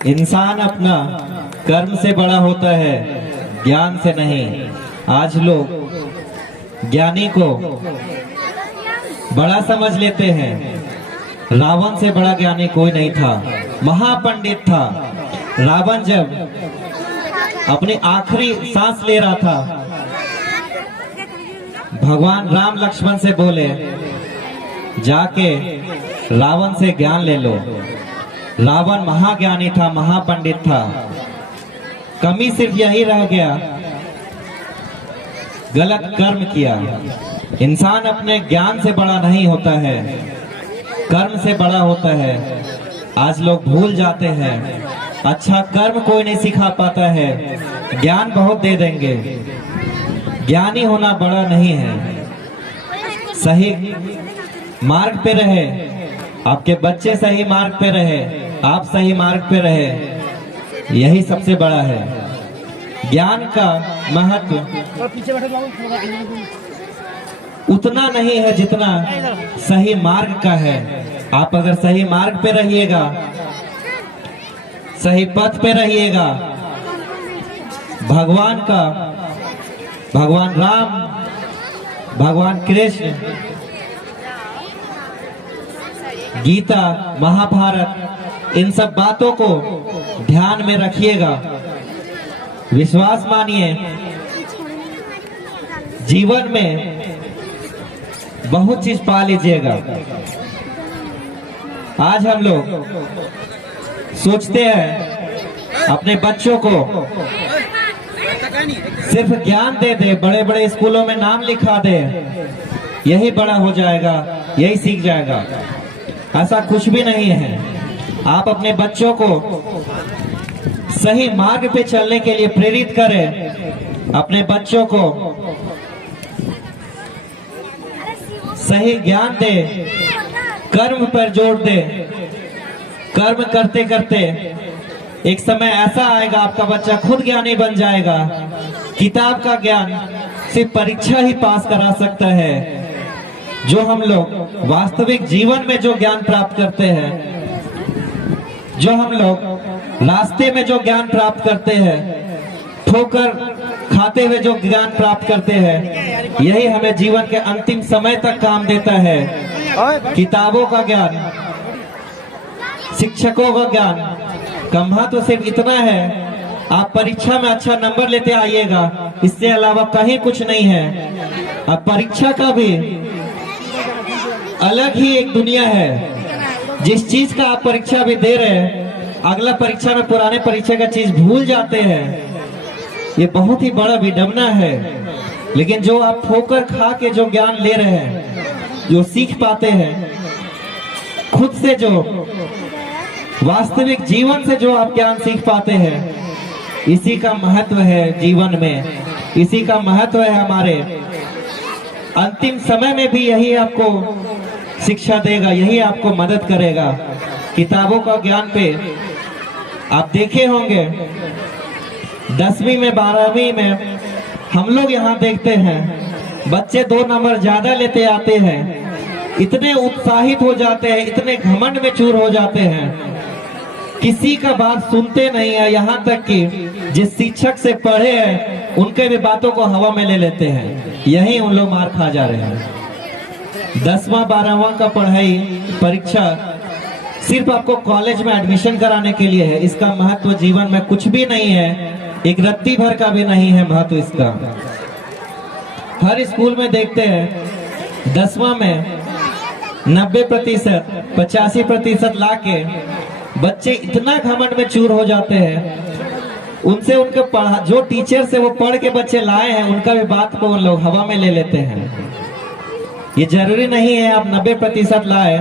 इंसान अपना कर्म से बड़ा होता है, ज्ञान से नहीं। आज लोग ज्ञानी को बड़ा समझ लेते हैं। रावण से बड़ा ज्ञानी कोई नहीं था, महापंडित था। रावण जब अपनी आखिरी सांस ले रहा था, भगवान राम लक्ष्मण से बोले, जाके रावण से ज्ञान ले लो। रावण महाज्ञानी था, महापंडित था। कमी सिर्फ यही रह गया, गलत कर्म किया। इंसान अपने ज्ञान से बड़ा नहीं होता है, कर्म से बड़ा होता है। आज लोग भूल जाते हैं, अच्छा कर्म कोई नहीं सिखा पाता है, ज्ञान बहुत दे देंगे। ज्ञानी होना बड़ा नहीं है। सही मार्ग पे रहे, आपके बच्चे सही मार्ग पे रहे, आप सही मार्ग पे रहे, यही सबसे बड़ा है। ज्ञान का महत्व उतना नहीं है जितना सही मार्ग का है। आप अगर सही मार्ग पे रहिएगा, सही पथ पे रहिएगा, भगवान का, भगवान राम, भगवान कृष्ण, गीता, महाभारत, इन सब बातों को ध्यान में रखिएगा। विश्वास मानिए, जीवन में बहुत चीज पा लीजिएगा। आज हम लोग सोचते हैं अपने बच्चों को सिर्फ ज्ञान दे दे, बड़े बड़े स्कूलों में नाम लिखा दे, यही बड़ा हो जाएगा, यही सीख जाएगा। ऐसा कुछ भी नहीं है। आप अपने बच्चों को सही मार्ग पे चलने के लिए प्रेरित करें। अपने बच्चों को सही ज्ञान दे, कर्म पर जोर दे। कर्म करते करते एक समय ऐसा आएगा, आपका बच्चा खुद ज्ञानी बन जाएगा। किताब का ज्ञान सिर्फ परीक्षा ही पास करा सकता है। जो हम लोग वास्तविक जीवन में जो ज्ञान प्राप्त करते हैं, जो हम लोग रास्ते में जो ज्ञान प्राप्त करते हैं, ठोकर खाते हुए जो ज्ञान प्राप्त करते हैं, यही हमें जीवन के अंतिम समय तक काम देता है। किताबों का ज्ञान, शिक्षकों का ज्ञान का महत्व सिर्फ इतना है, आप परीक्षा में अच्छा नंबर लेते आइएगा, इससे अलावा कहीं कुछ नहीं है। अब परीक्षा का भी अलग ही एक दुनिया है। जिस चीज का आप परीक्षा भी दे रहे हैं, अगला परीक्षा में पुराने परीक्षा का चीज भूल जाते हैं। ये बहुत ही बड़ा विडंबना है। लेकिन जो आप ठोकर खा के जो ज्ञान ले रहे हैं, जो सीख पाते हैं, खुद से जो वास्तविक जीवन से जो आप ज्ञान सीख पाते हैं, इसी का महत्व है जीवन में, इसी का महत्व है हमारे अंतिम समय में भी। यही आपको शिक्षा देगा, यही आपको मदद करेगा। किताबों का ज्ञान पे आप देखे होंगे, 10वीं में 12वीं में हम लोग यहाँ देखते हैं बच्चे 2 नंबर ज्यादा लेते आते हैं, इतने उत्साहित हो जाते हैं, इतने घमंड में चूर हो जाते हैं, किसी का बात सुनते नहीं है। यहाँ तक कि जिस शिक्षक से पढ़े हैं, उनके भी बातों को हवा में ले लेते हैं। यही उन लोग मार खा जा रहे हैं। 10वां 12वां का पढ़ाई, परीक्षा सिर्फ आपको कॉलेज में एडमिशन कराने के लिए है। इसका महत्व जीवन में कुछ भी नहीं है, एक रत्ती भर का भी नहीं है महत्व इसका। हर स्कूल में देखते हैं 10वां में 90%, 85% लाके बच्चे इतना घमंड में चूर हो जाते हैं। उनसे उनके जो टीचर से वो पढ़ के बच्चे लाए हैं, उनका भी बात को उन लोग हवा में ले लेते हैं। ये जरूरी नहीं है आप 90% लाए।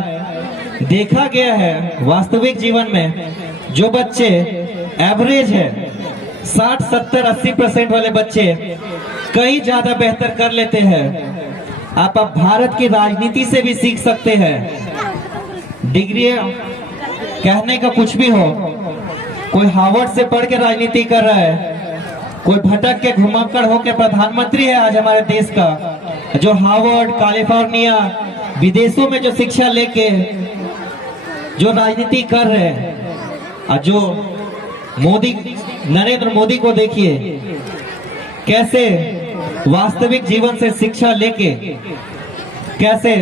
देखा गया है वास्तविक जीवन में, जो बच्चे एवरेज है 60, 70, 80% वाले बच्चे कई ज्यादा बेहतर कर लेते हैं। आप अब भारत की राजनीति से भी सीख सकते हैं। डिग्री कहने का कुछ भी हो, कोई हार्वर्ड से पढ़ के राजनीति कर रहा है, कोई भटक के घुमाकर होकर प्रधानमंत्री है आज हमारे देश का, जो हार्वर्ड, कैलिफोर्निया, विदेशों में जो शिक्षा लेके जो राजनीति कर रहे हैं, और जो मोदी, नरेंद्र मोदी को देखिए कैसे वास्तविक जीवन से शिक्षा लेके कैसे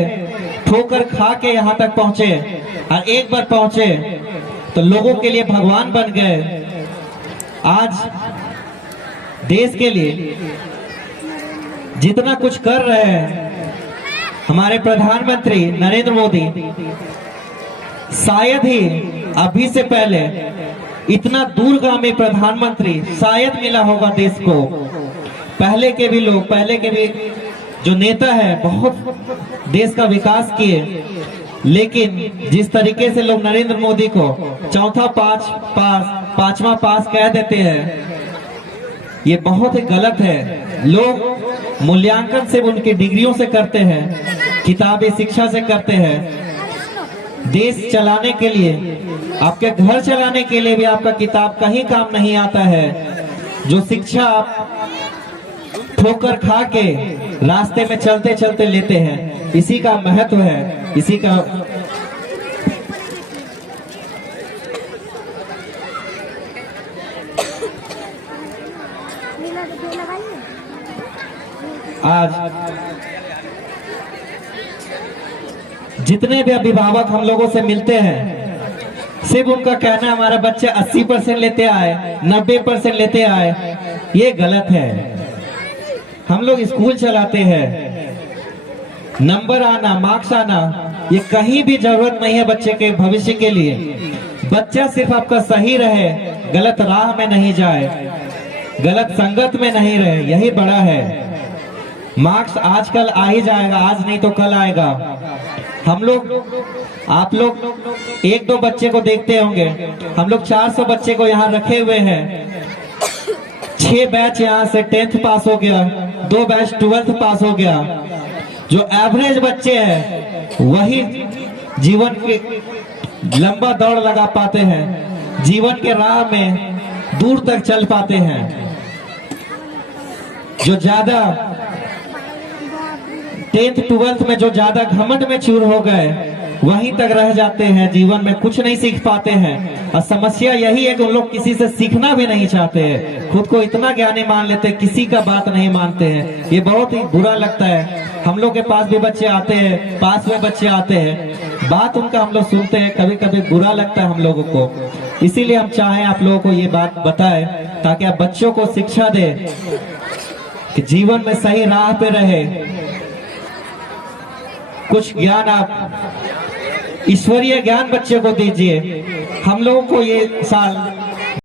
ठोकर खा के यहाँ तक पहुंचे, और एक बार पहुंचे तो लोगों के लिए भगवान बन गए। आज देश के लिए जितना कुछ कर रहे हैं हमारे प्रधानमंत्री नरेंद्र मोदी, शायद ही अभी से पहले इतना दूरगामी प्रधानमंत्री शायद मिला होगा देश को। पहले के भी लोग, पहले के भी जो नेता है बहुत देश का विकास किए, लेकिन जिस तरीके से लोग नरेंद्र मोदी को चौथा पांचवा पास कह देते हैं, ये बहुत ही गलत है। लोग मूल्यांकन से उनकी डिग्रियों से करते हैं, किताबी शिक्षा से करते हैं। देश चलाने के लिए, आपके घर चलाने के लिए भी आपका किताब कहीं काम नहीं आता है। जो शिक्षा आप ठोकर खा के रास्ते में चलते चलते लेते हैं, इसी का महत्व है, इसी का आज जितने भी अभिभावक हम लोगों से मिलते हैं, सिर्फ उनका कहना है हमारा बच्चा 80% लेते आए, 90% लेते आए। ये गलत है। हम लोग स्कूल चलाते हैं, नंबर आना, मार्क्स आना, ये कहीं भी जरूरत नहीं है बच्चे के भविष्य के लिए। बच्चा सिर्फ आपका सही रहे, गलत राह में नहीं जाए, गलत संगत में नहीं रहे, यही बड़ा है। मार्क्स आजकल आ ही जाएगा, आज नहीं तो कल आएगा। हम लोग, आप लोग एक दो बच्चे को देखते होंगे, हम लोग 400 बच्चे को यहाँ रखे हुए हैं। 6 बैच यहाँ से 10th पास हो गया, 2 बैच 12th पास हो गया। जो एवरेज बच्चे हैं वही जीवन के लंबा दौड़ लगा पाते हैं, जीवन के राह में दूर तक चल पाते हैं। जो ज्यादा 10th 12th में जो ज्यादा घमंड में चूर हो गए, वहीं तक रह जाते हैं, जीवन में कुछ नहीं सीख पाते हैं। और समस्या यही है कि उन लोग किसी से सीखना भी नहीं चाहते हैं, खुद को इतना ज्ञानी मान लेते हैं, किसी का बात नहीं मानते हैं। ये बहुत ही बुरा लगता है। हम लोग के पास भी बच्चे आते हैं, पास में बच्चे आते हैं, बात उनका हम लोग सुनते हैं, कभी कभी बुरा लगता है हम लोगों को। इसीलिए हम चाहें आप लोगों को ये बात बताएं, ताकि आप बच्चों को शिक्षा दें कि जीवन में सही राह पे रहे। कुछ ज्ञान आप ईश्वरीय ज्ञान बच्चे को दीजिए। हम लोगों को ये साल